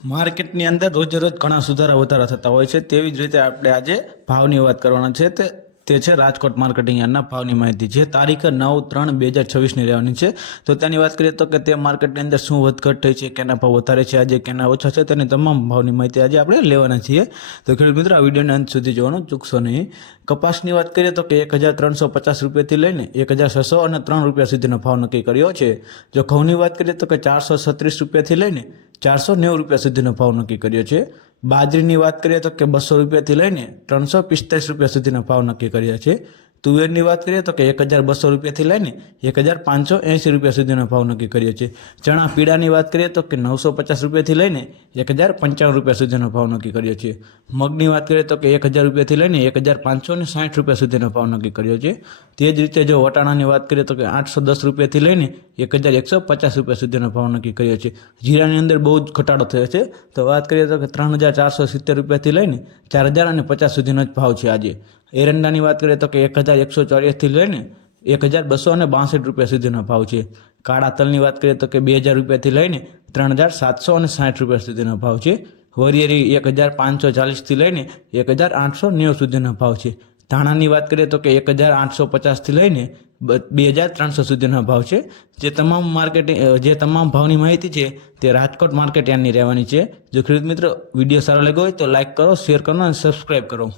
માર્કેટની અંદર રોજે રોજ ઘણા સુધારા વધારા થતા હોય છે, તેવી જ રીતે આપણે આજે ભાવની વાત કરવાના છે. તે છે રાજકોટ માર્કેટિંગ યાર્ડના ભાવની માહિતી, જે તારીખ 9/3/2026ની રહેવાની છે. તો તેની વાત કરીએ તો કે તે માર્કેટની અંદર શું વધઘટ થઈ છે, કેના ભાવ વધારે છે આજે, કેના ઓછા છે, તેની તમામ ભાવની માહિતી આજે આપણે લેવાના છીએ. તો ખેડૂત મિત્રો, આ વિડીયોને અંત સુધી જોવાનું ચૂકશો નહીં. કપાસની વાત કરીએ તો કે 1350 રૂપિયાથી લઈને 1600 અને 3 રૂપિયા સુધીનો ભાવ નક્કી કર્યો છે. જો ઘઉંની વાત કરીએ તો કે 436 રૂપિયાથી લઈને 490 રૂપિયા સુધીનો ભાવ નક્કી કર્યો છે. બાજરીની વાત કરીએ તો કે 200 રૂપિયાથી લઈને 345 રૂપિયા સુધીનો ભાવ નક્કી કર્યા છે. તુવેરની વાત કરીએ તો કે 1200 રૂપિયાથી લઈને 1580 રૂપિયા સુધીનો ભાવ નક્કી કર્યો છે. ચણા પીળાની વાત કરીએ તો કે 950 રૂપિયાથી લઈને 1055 રૂપિયા સુધીનો ભાવ નક્કી કર્યો છે. મગની વાત કરીએ તો કે 1000 રૂપિયાથી લઈને 1560 રૂપિયા સુધીનો ભાવ નક્કી કર્યો છે. તે જ રીતે જો વટાણાની વાત કરીએ તો કે 810 રૂપિયાથી લઈને 1150 રૂપિયા સુધીનો ભાવ નક્કી કર્યો છે. જીરાની અંદર બહુ જ ઘટાડો થયો છે. તો વાત કરીએ તો કે 3470 રૂપિયાથી લઈને 4050 સુધીનો જ ભાવ છે આજે. એરંડાની વાત કરીએ તો કે 1184થી લઈને 1262 રૂપિયા સુધીનો ભાવ છે. કાળા તલની વાત કરીએ તો કે 2000 રૂપિયાથી લઈને 3760 રૂપિયા સુધીનો ભાવ છે. વરિયેળી 1540થી લઈને 1890 સુધીનો ભાવ છે. ધાણાની વાત કરીએ તો કે 1850થી લઈને 2300 સુધીનો ભાવ છે. જે તમામ ભાવની માહિતી છે તે રાજકોટ માર્કેટ યાર્ડની રહેવાની છે. જો ખેડૂત મિત્રો વિડીયો સારો લાગ્યો હોય તો લાઇક કરો, શેર કરો અને સબસ્ક્રાઈબ કરો.